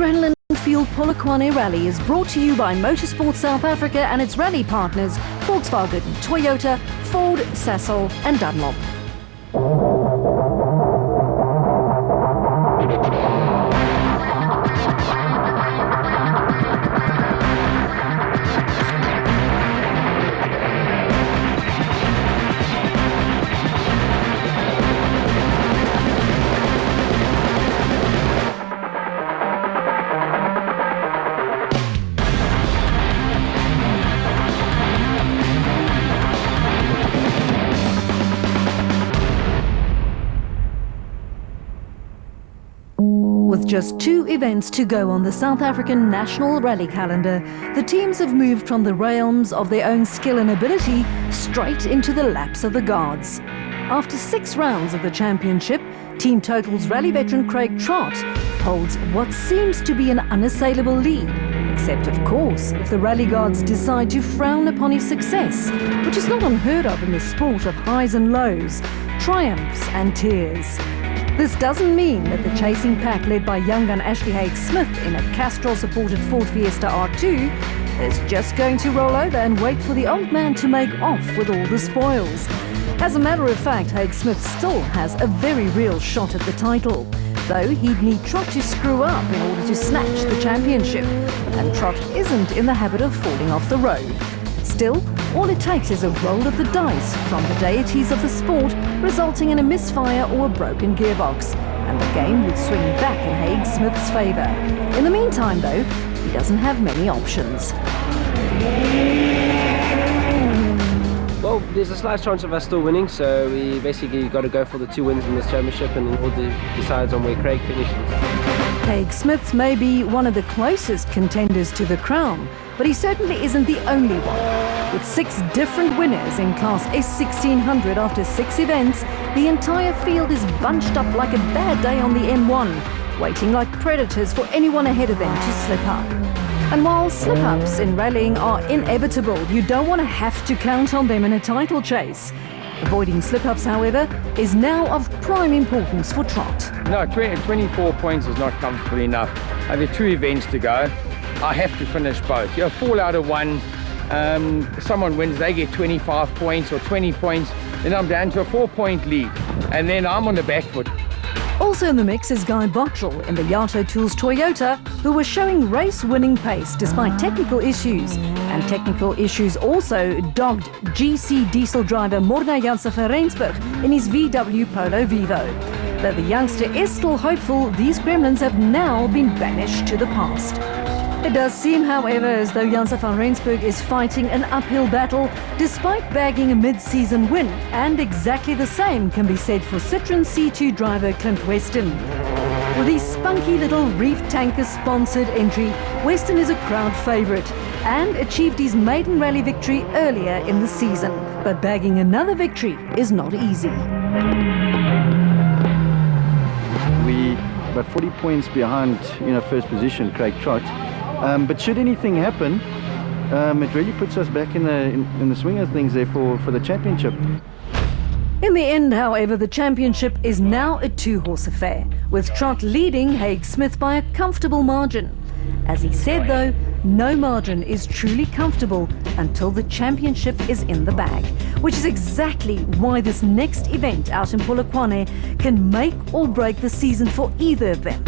adrenaline-fueled Polokwane Rally is brought to you by Motorsport South Africa and its rally partners Volkswagen, Toyota, Ford, Sasol and Dunlop. With just 2 events to go on the South African National Rally calendar, the teams have moved from the realms of their own skill and ability straight into the laps of the gods. After 6 rounds of the championship, Team Total's rally veteran Craig Trott holds what seems to be an unassailable lead, except of course if the rally gods decide to frown upon his success, which is not unheard of in the sport of highs and lows, triumphs and tears. This doesn't mean that the chasing pack led by young gun Ashley Haig-Smith in a Castrol-supported Ford Fiesta R2 is just going to roll over and wait for the old man to make off with all the spoils. As a matter of fact, Haig-Smith still has a very real shot at the title, though he'd need Trott to screw up in order to snatch the championship, and Trott isn't in the habit of falling off the road. Still, all it takes is a roll of the dice from the deities of the sport, resulting in a misfire or a broken gearbox, and the game would swing back in Haig-Smith's favour. In the meantime, though, he doesn't have many options. Well, there's a slight chance of us still winning, so we basically got to go for the 2 wins in this championship, and all decides on where Craig finishes. Haig-Smith may be one of the closest contenders to the crown, but he certainly isn't the only one. With 6 different winners in Class S1600 after 6 events, the entire field is bunched up like a bad day on the N1, waiting like predators for anyone ahead of them to slip up. And while slip-ups in rallying are inevitable, you don't want to have to count on them in a title chase. Avoiding slip-ups, however, is now of prime importance for Trott. No, 24 points is not comfortable enough. I have 2 events to go. I have to finish both. You fall out of one, someone wins, they get 25 points or 20 points, then I'm down to a 4-point lead, and then I'm on the back foot. Also in the mix is Guy Bottrell in the Yato Tools Toyota, who was showing race-winning pace despite technical issues. And technical issues also dogged GC diesel driver Morna Janse van Rensburg in his VW Polo Vivo. Though the youngster is still hopeful, these gremlins have now been banished to the past. It does seem, however, as though Janse van Rensburg is fighting an uphill battle despite bagging a mid-season win, and exactly the same can be said for Citroen C2 driver Clint Weston. With his spunky little reef tanker-sponsored entry, Weston is a crowd favourite and achieved his maiden rally victory earlier in the season. But bagging another victory is not easy. We about 40 points behind, first position, Craig Trott. But should anything happen, it really puts us back in the swing of things there for the championship. In the end, however, the championship is now a 2-horse affair, with Trott leading Haig-Smith by a comfortable margin. As he said, though, no margin is truly comfortable until the championship is in the bag, which is exactly why this next event out in Polokwane can make or break the season for either of them.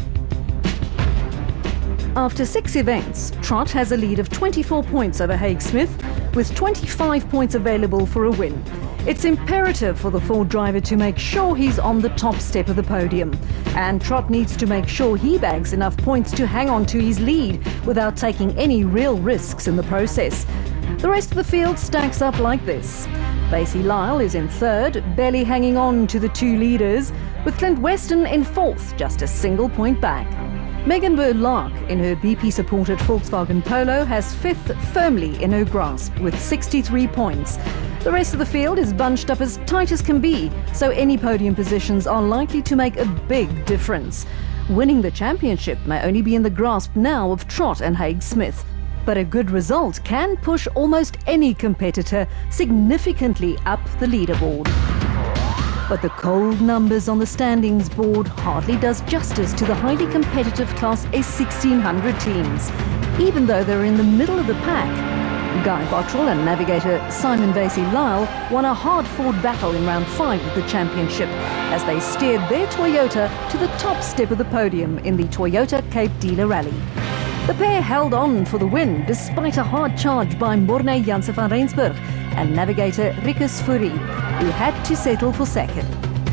After 6 events, Trott has a lead of 24 points over Haig-Smith, with 25 points available for a win. It's imperative for the Ford driver to make sure he's on the top step of the podium, and Trott needs to make sure he bags enough points to hang on to his lead without taking any real risks in the process. The rest of the field stacks up like this. Basie Lyle is in 3rd, barely hanging on to the 2 leaders, with Clint Weston in 4th, just a single point back. Megan Bird-Lark in her BP-supported Volkswagen Polo has 5th firmly in her grasp with 63 points. The rest of the field is bunched up as tight as can be, so any podium positions are likely to make a big difference. Winning the championship may only be in the grasp now of Trott and Haig-Smith, but a good result can push almost any competitor significantly up the leaderboard. But the cold numbers on the standings board hardly does justice to the highly competitive Class S1600 teams. Even though they're in the middle of the pack, Guy Bottrell and navigator Simon Vasey-Lyle won a hard-fought battle in round 5 of the championship as they steered their Toyota to the top step of the podium in the Toyota Cape Dealer Rally. The pair held on for the win despite a hard charge by Morne Janse van Rensburg and navigator Rikus Fourie, who had to settle for second.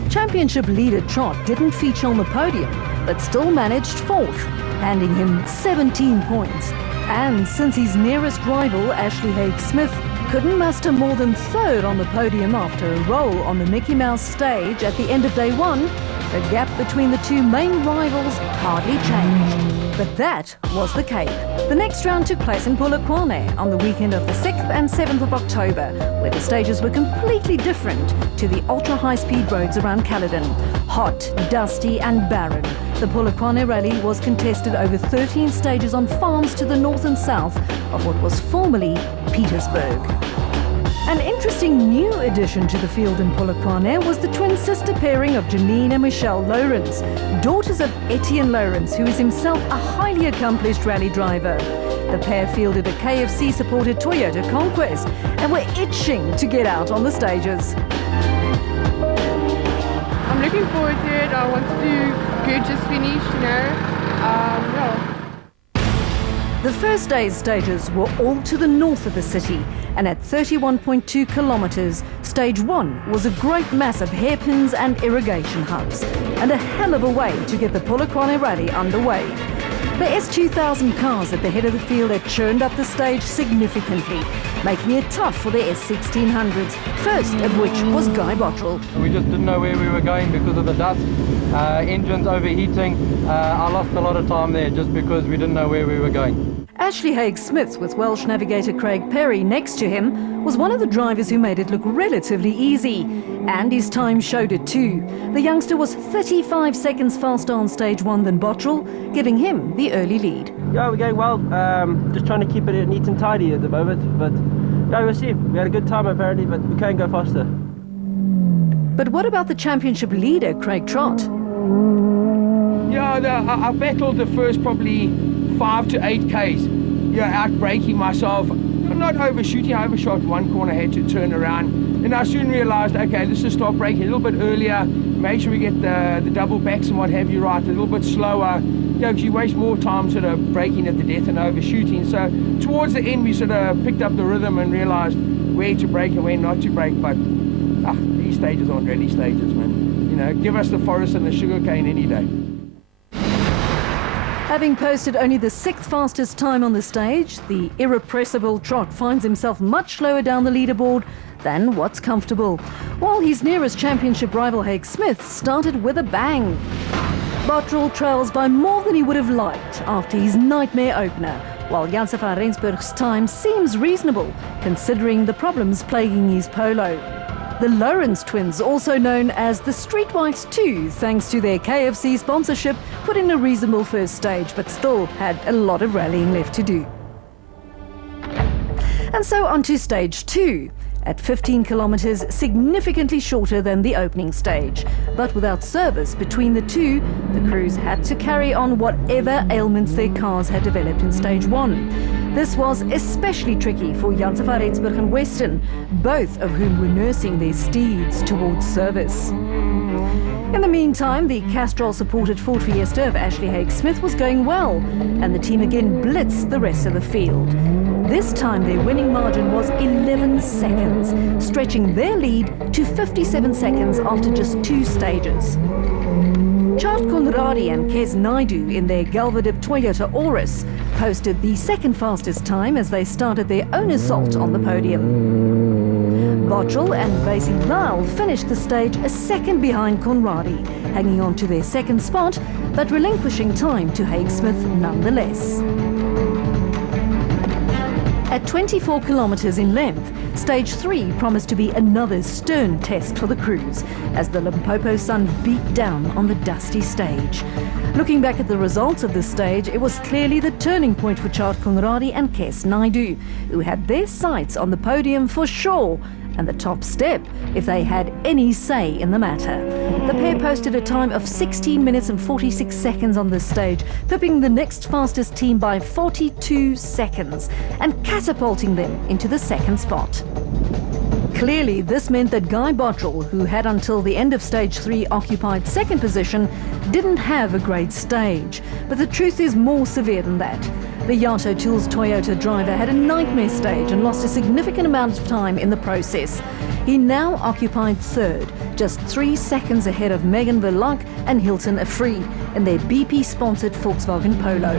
Championship leader Trott didn't feature on the podium, but still managed 4th, handing him 17 points. And since his nearest rival, Ashley Haig-Smith, couldn't muster more than 3rd on the podium after a roll on the Mickey Mouse stage at the end of day 1, the gap between the two main rivals hardly changed. But that was the Cape. The next round took place in Polokwane on the weekend of the 6th and 7th of October, where the stages were completely different to the ultra-high-speed roads around Caledon. Hot, dusty and barren, the Polokwane Rally was contested over 13 stages on farms to the north and south of what was formerly Petersburg. An interesting new addition to the field in Polokwane was the twin sister pairing of Janine and Michelle Lawrence, daughters of Etienne Lawrence, who is himself a highly accomplished rally driver. The pair fielded a KFC-supported Toyota Conquest and were itching to get out on the stages. I'm looking forward to it. I want to do good, just finish, you know. Yeah. The first day's stages were all to the north of the city, and at 31.2 kilometers, stage 1 was a great mass of hairpins and irrigation hubs, and a hell of a way to get the Polokwane Rally underway. The S2000 cars at the head of the field had churned up the stage significantly, making it tough for the S1600s, first of which was Guy Bottrell. We just didn't know where we were going because of the dust, engines overheating. I lost a lot of time there just because we didn't know where we were going. Ashley Haig-Smith, with Welsh navigator Craig Perry next to him, was one of the drivers who made it look relatively easy. And his time showed it too. The youngster was 35 seconds faster on stage 1 than Bottrell, giving him the early lead. Yeah, we're going well. Just trying to keep it neat and tidy at the moment. But yeah, we'll see. We had a good time apparently, but we can't go faster. But what about the championship leader, Craig Trott? Yeah, I battled the first probably 5 to 8 Ks. Yeah, out braking myself. I'm not overshooting. I overshot one corner, had to turn around. And I soon realized, okay, let's just start braking a little bit earlier. Make sure we get the double backs and what have you right, a little bit slower. Yeah, because you waste more time sort of braking at the death and overshooting. So towards the end, we sort of picked up the rhythm and realized where to brake and where not to brake. But these stages aren't really stages, man. You know, give us the forest and the sugarcane any day. Having posted only the 6th fastest time on the stage, the irrepressible Trott finds himself much lower down the leaderboard than what's comfortable, while his nearest championship rival Haig-Smith started with a bang. Bottrell trails by more than he would have liked after his nightmare opener, while Janse van Rensburg's time seems reasonable considering the problems plaguing his Polo. The Lawrence twins, also known as the Streetwhites too, thanks to their KFC sponsorship, put in a reasonable first stage, but still had a lot of rallying left to do. And so on to stage 2. At 15 kilometers, significantly shorter than the opening stage. But without service between the two, the crews had to carry on whatever ailments their cars had developed in stage 1. This was especially tricky for Janse van Rensburg and Weston, both of whom were nursing their steeds towards service. In the meantime, the Castrol-supported Ford Fiesta of Ashley Haig-Smith was going well, and the team again blitzed the rest of the field. This time their winning margin was 11 seconds, stretching their lead to 57 seconds after just 2 stages. Chart Conradi and Kes Naidu in their Galvadip Toyota Auris posted the 2nd fastest time as they started their own assault on the podium. Bottrell and Vasey-Lyle finished the stage a second behind Conradi, hanging on to their 2nd spot, but relinquishing time to Haig-Smith nonetheless. At 24 kilometers in length, stage 3 promised to be another stern test for the crews as the Limpopo sun beat down on the dusty stage. Looking back at the results of this stage, it was clearly the turning point for Chart Conradi and Kes Naidu, who had their sights on the podium for sure and the top step if they had any say in the matter. The pair posted a time of 16 minutes and 46 seconds on this stage, pipping the next fastest team by 42 seconds and catapulting them into the second spot. Clearly, this meant that Guy Bottrell, who had until the end of stage 3 occupied second position, didn't have a great stage. But the truth is more severe than that. The Yato Tools Toyota driver had a nightmare stage and lost a significant amount of time in the process. He now occupied third, just 3 seconds ahead of Megan Verloc and Hilton Afri in their BP-sponsored Volkswagen Polo.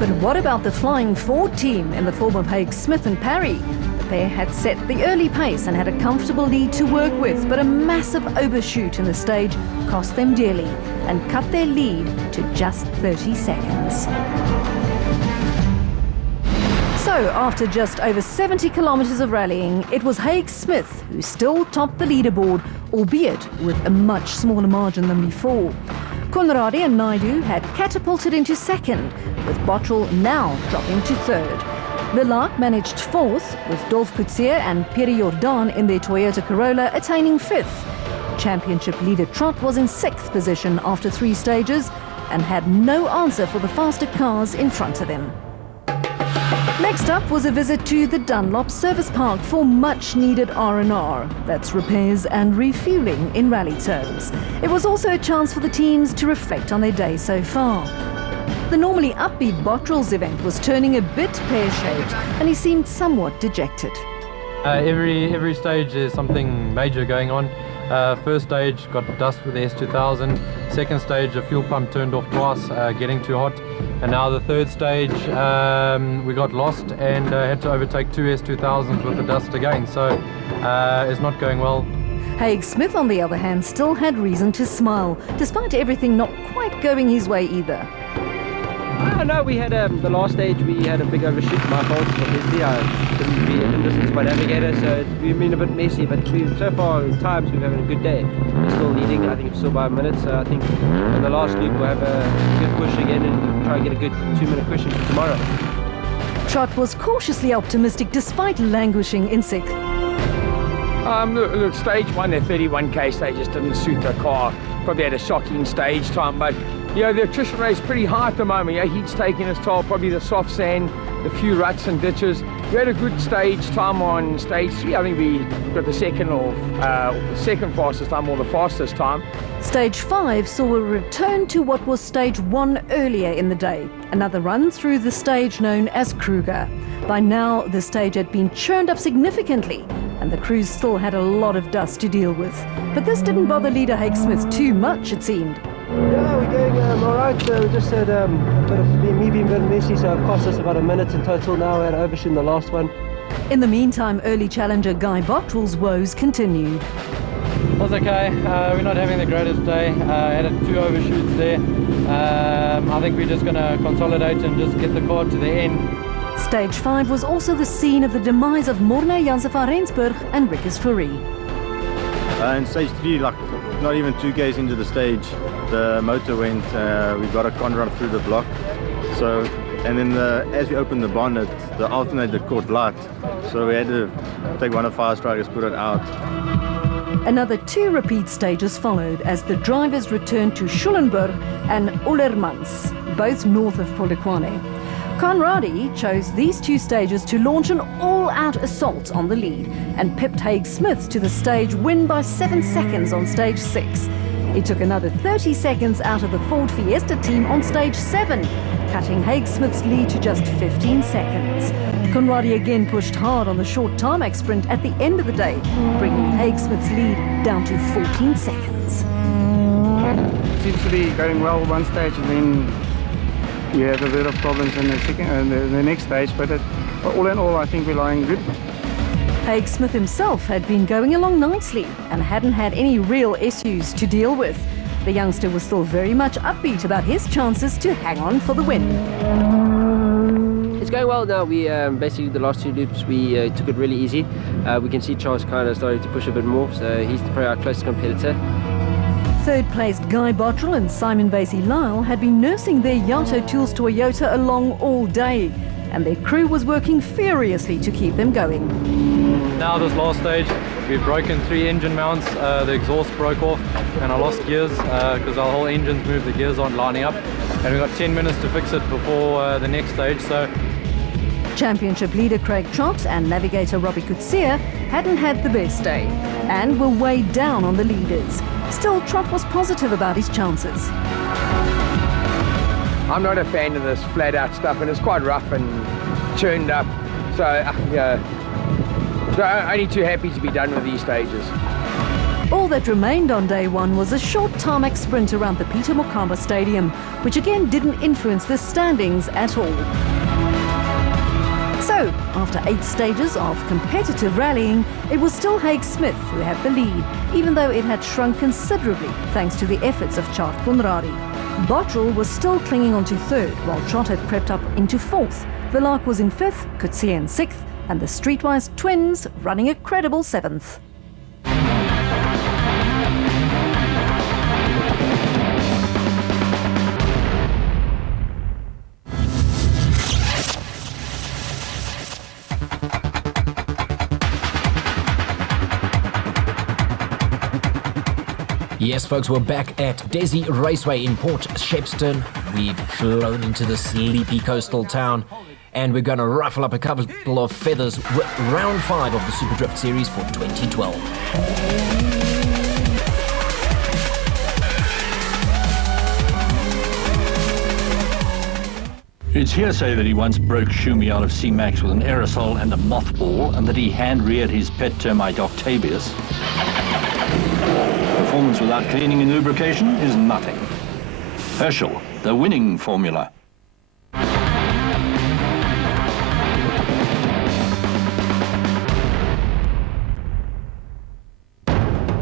But what about the Flying Ford team in the form of Haig Smith and Parry? The pair had set the early pace and had a comfortable lead to work with, but a massive overshoot in the stage cost them dearly and cut their lead to just 30 seconds. So, after just over 70 kilometres of rallying, it was Haig Smith who still topped the leaderboard, albeit with a much smaller margin than before. Conradi and Naidu had catapulted into second, with Bottrell now dropping to third. Verloc managed fourth, with Dolf Coetzee and Piri Jordan in their Toyota Corolla attaining fifth. Championship leader Trott was in sixth position after 3 stages and had no answer for the faster cars in front of him. Next up was a visit to the Dunlop Service Park for much-needed R&R. That's repairs and refueling in rally terms. It was also a chance for the teams to reflect on their day so far. The normally upbeat Bottrell's event was turning a bit pear-shaped, and he seemed somewhat dejected. Every stage there's something major going on. First stage got dust with the S2000. Second stage, a fuel pump turned off twice, getting too hot. And now the third stage, we got lost and had to overtake 2 S2000s with the dust again. So it's not going well. Haig Smith, on the other hand, still had reason to smile, despite everything not quite going his way either. No, we had the last stage we had a big overshoot. My fault, obviously. I couldn't be in distance my navigator, so we've been a bit messy. But so far, in times, we've had a good day. We're still leading. I think it's still by a minute. So I think in the last loop we'll have a good push again and try and get a good 2-minute cushion for tomorrow. Trott was cautiously optimistic despite languishing in sixth. Look, stage 1, the 31k stage just didn't suit the car. Probably had a shocking stage time, but you know, the attrition rate is pretty high at the moment. Yeah, heat's taking its toll, probably the soft sand, the few ruts and ditches. We had a good stage time on stage 3. I think we got the second fastest time, or the fastest time. Stage 5 saw a return to what was stage 1 earlier in the day. Another run through the stage known as Kruger. By now, the stage had been churned up significantly, and the crews still had a lot of dust to deal with. But this didn't bother leader Haig Smith too much, it seemed. Yeah, we're going all right. We just had a bit of me being a bit messy, so it cost us about a minute in total now. We had an overshoot in the last one. In the meantime, early challenger Guy Bottrell's woes continued. It was okay. We're not having the greatest day. Had 2 overshoots there. I think we're just going to consolidate and just get the car to the end. Stage 5 was also the scene of the demise of Morne Janse van Rensburg and Rickers Fourie. In stage 3, like not even 2Ks into the stage, the motor went. We got a con run through the block. So, and then as we opened the bonnet, the alternator caught light. So we had to take one of our strikers, put it out. Another 2 repeat stages followed as the drivers returned to Schulenburg and Ullermans, both north of Polokwane. Conradi chose these 2 stages to launch an all-out assault on the lead and pipped Haig Smith to the stage win by 7 seconds on stage 6. He took another 30 seconds out of the Ford Fiesta team on stage 7, cutting Haig Smith's lead to just 15 seconds. Conradi again pushed hard on the short tarmac sprint at the end of the day, bringing Haig Smith's lead down to 14 seconds. Seems to be going well one stage, and then you have a bit of problems in the next stage, but all in all, I think we're lying good. Haig Smith himself had been going along nicely and hadn't had any real issues to deal with. The youngster was still very much upbeat about his chances to hang on for the win. It's going well now. We basically the last 2 loops we took it really easy. We can see Charles kind of starting to push a bit more, so he's probably our closest competitor. Third-placed Guy Bottrell and Simon Basie-Lyle had been nursing their Yato Tools Toyota along all day, and their crew was working furiously to keep them going. now this last stage, we've broken 3 engine mounts, the exhaust broke off and I lost gears because our whole engine's moved, the gears aren't lining up, and we've got 10 minutes to fix it before the next stage. So Championship leader Craig Trott and navigator Robbie Coetzee hadn't had the best day and were weighed down on the leaders. Still, Trott was positive about his chances. I'm not a fan of this flat out stuff, and it's quite rough and churned up. So, so I'm only too happy to be done with these stages. All that remained on day one was a short tarmac sprint around the Peter Mokaba Stadium, which again didn't influence the standings at all. So, after 8 stages of competitive rallying, it was still Haig Smith who had the lead, even though it had shrunk considerably thanks to the efforts of Chart Conradi. Bottrell was still clinging on to 3rd, while Trott had crept up into 4th. Villark was in 5th, Coetzee in 6th, and the Streetwise twins running a credible 7th. Yes, folks, we're back at Desi Raceway in Port Shepstone. We've flown into the sleepy coastal town, and we're going to ruffle up a couple of feathers with round 5 of the Super Drift Series for 2012. It's hearsay that he once broke Schumi out of C-Max with an aerosol and a mothball, and that he hand-reared his pet termite Octavius. Performance without cleaning and lubrication is nothing. Herschel, the winning formula.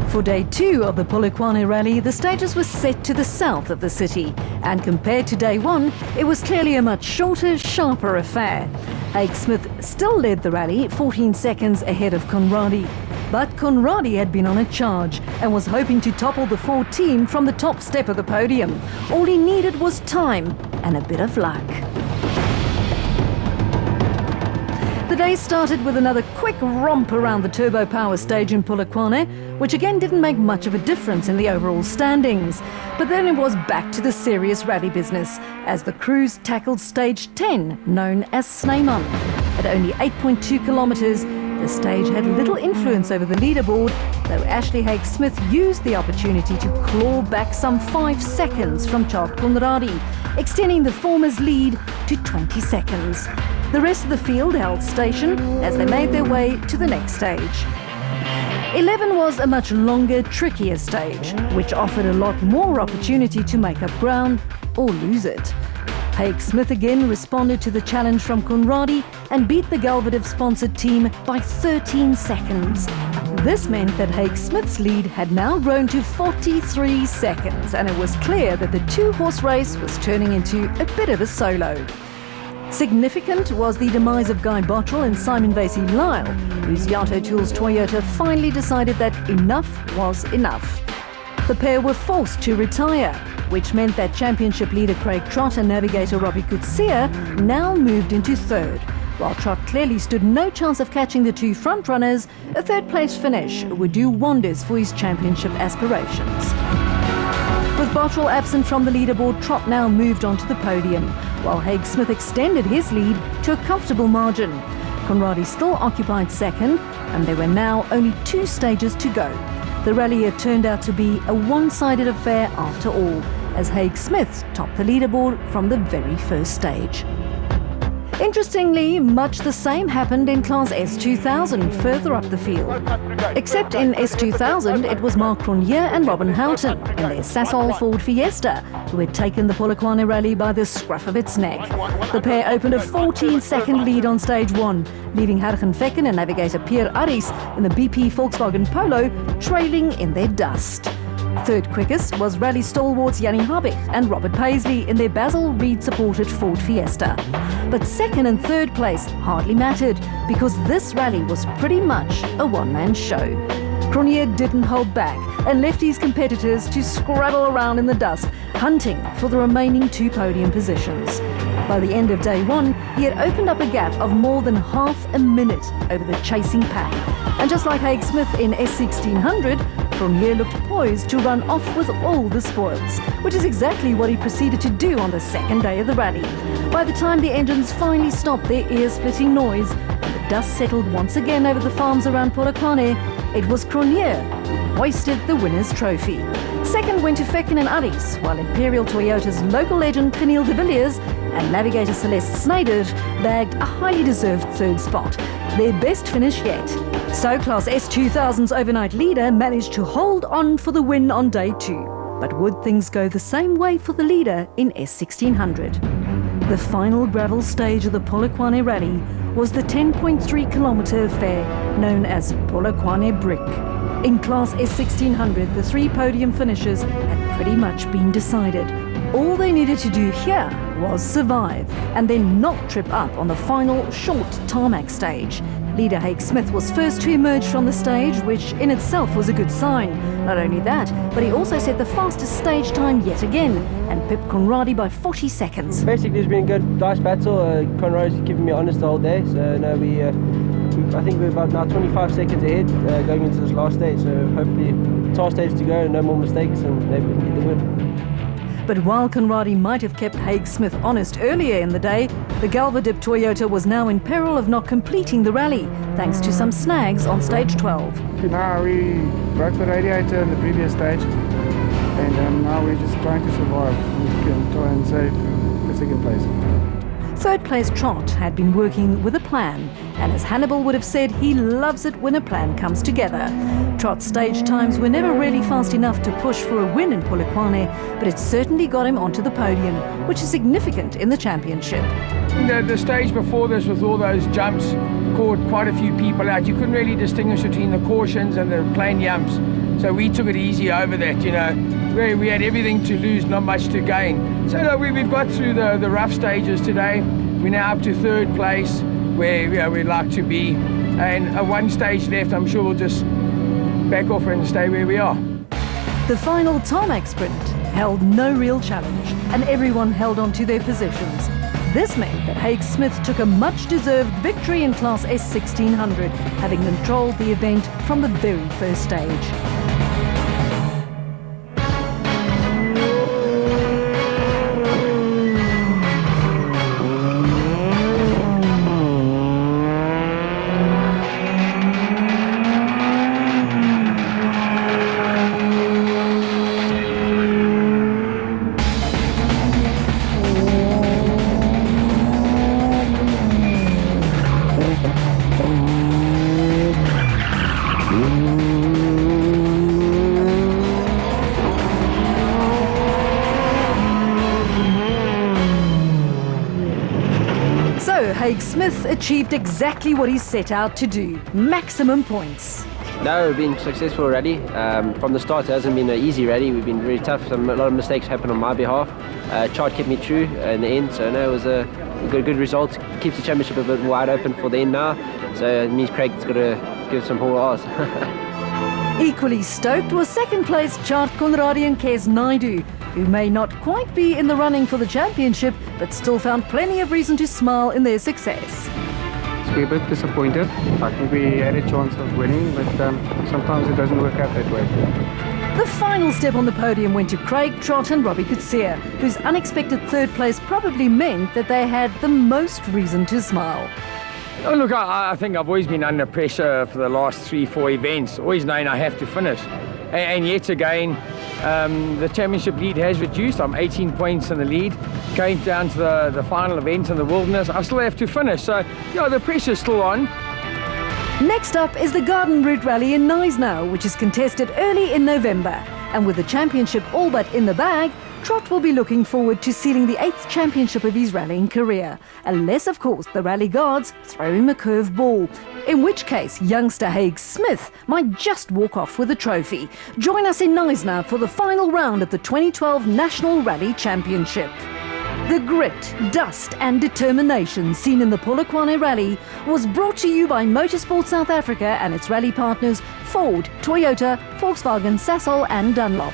For day 2 of the Polokwane Rally, the stages were set to the south of the city, and compared to day 1, it was clearly a much shorter, sharper affair. Haig Smith still led the rally 14 seconds ahead of Conradi. But Conradi had been on a charge and was hoping to topple the Ford team from the top step of the podium. All he needed was time and a bit of luck. The day started with another quick romp around the Turbo Power stage in Polokwane, which again didn't make much of a difference in the overall standings. But then it was back to the serious rally business as the crews tackled stage 10, known as Snyman. At only 8.2 kilometers, the stage had little influence over the leaderboard, though Ashley Haig Smith used the opportunity to claw back some 5 seconds from Chart Conradi, extending the former's lead to 20 seconds. The rest of the field held station as they made their way to the next stage. 11 was a much longer, trickier stage, which offered a lot more opportunity to make up ground or lose it. Haig Smith again responded to the challenge from Conradi and beat the Galvadev-sponsored team by 13 seconds. This meant that Haig Smith's lead had now grown to 43 seconds, and it was clear that the 2-horse race was turning into a bit of a solo. Significant was the demise of Guy Bottrell and Simon Vasey-Lyle, whose Yato Tools Toyota finally decided that enough was enough. The pair were forced to retire, which meant that championship leader Craig Trott and navigator Robbie Coetzee now moved into 3rd. While Trott clearly stood no chance of catching the 2 front-runners, a 3rd-place finish would do wonders for his championship aspirations. With Bottrell absent from the leaderboard, Trott now moved onto the podium, while Haig Smith extended his lead to a comfortable margin. Conradi still occupied 2nd, and there were now only 2 stages to go. The rally had turned out to be a one-sided affair after all, as Haig Smith topped the leaderboard from the very first stage. Interestingly, much the same happened in Class S2000 further up the field. Except in S2000, it was Mark Cronje and Robin Houghton in their Sasol Ford Fiesta who had taken the Polokwane Rally by the scruff of its neck. The pair opened a 14-second lead on stage 1, leaving Hargen Vecken and navigator Pierre Aris in the BP Volkswagen Polo trailing in their dust. 3rd quickest was rally stalwarts Jannie Habig and Robert Paisley in their Basil Reed-supported Ford Fiesta. But 2nd and 3rd place hardly mattered because this rally was pretty much a one-man show. Cronje didn't hold back and left his competitors to scrabble around in the dust, hunting for the remaining 2 podium positions. By the end of day one, he had opened up a gap of more than half a minute over the chasing pack. And just like Haig Smith in S1600, Cronje looked poised to run off with all the spoils, which is exactly what he proceeded to do on the second day of the rally. By the time the engines finally stopped their ear-splitting noise and the dust settled once again over the farms around Polokwane, it was Cronje who hoisted the winner's trophy. Second went to Fecken and Aris, while Imperial Toyota's local legend Peniel de Villiers and navigator Celeste Snyder bagged a highly deserved third spot, their best finish yet. So Class S2000's overnight leader managed to hold on for the win on day two. But would things go the same way for the leader in S1600? The final gravel stage of the Polokwane Rally was the 10.3 kilometre affair known as Polokwane Brick. In Class S1600, the three podium finishes had pretty much been decided. All they needed to do here was survive and then not trip up on the final short tarmac stage. Leader Haig Smith was first to emerge from the stage, which in itself was a good sign. Not only that, but he also set the fastest stage time yet again and pipped Conradi by 40 seconds. Basically, it's been a good, nice battle. Conrad's keeping me honest the whole day. So no, I think we're about now 25 seconds ahead going into this last stage. So hopefully, 12 stages to go, no more mistakes, and maybe we can get the win. But while Conradi might have kept Haig Smith honest earlier in the day, the Galvadip Toyota was now in peril of not completing the rally, thanks to some snags on stage 12. Now we broke the radiator in the previous stage, and now we're just trying to survive. We can try and save the second place. Third place Trot had been working with a plan, and as Hannibal would have said, he loves it when a plan comes together. Trot's stage times were never really fast enough to push for a win in Polokwane, but it certainly got him onto the podium, which is significant in the championship. The stage before this with all those jumps caught quite a few people out. You couldn't really distinguish between the cautions and the plain jumps, so we took it easy over that, you know. We had everything to lose, not much to gain. So no, we've got through the rough stages today. We're now up to third place, where we'd like to be, and one stage left. I'm sure we'll just back off and stay where we are. The final tarmac sprint held no real challenge, and everyone held on to their positions. This meant that Haig Smith took a much-deserved victory in Class S1600, having controlled the event from the very first stage. So Haig Smith achieved exactly what he set out to do, maximum points. No, we've been a successful rally. From the start, it hasn't been an easy rally. We've been very tough. A lot of mistakes happened on my behalf. Chart kept me true in the end, so no, it was a good result. Keeps the championship a bit wide open for the end now. So it means Craig's got to give some whole arse. Equally stoked was second place Chart Conradi and Kes Naidu, who may not quite be in the running for the championship, but still found plenty of reason to smile in their success. We're a bit disappointed. I think we had a chance of winning, but sometimes it doesn't work out that way. The final step on the podium went to Craig, Trot and Robbie Kutsia, whose unexpected third place probably meant that they had the most reason to smile. Oh, look, I think I've always been under pressure for the last 3-4 events, always knowing I have to finish. And yet again, the championship lead has reduced. I'm 18 points in the lead. Going down to the final event in the wilderness, I still have to finish. So, yeah, the pressure's still on. Next up is the Garden Route Rally in Knysna, which is contested early in November. And with the championship all but in the bag, Trot will be looking forward to sealing the 8th championship of his rallying career. Unless, of course, the rally guards throw him a curved ball. In which case, youngster Haig Smith might just walk off with a trophy. Join us in Knysna for the final round of the 2012 National Rally Championship. The grit, dust and determination seen in the Polokwane Rally was brought to you by Motorsport South Africa and its rally partners Ford, Toyota, Volkswagen, Sasol and Dunlop.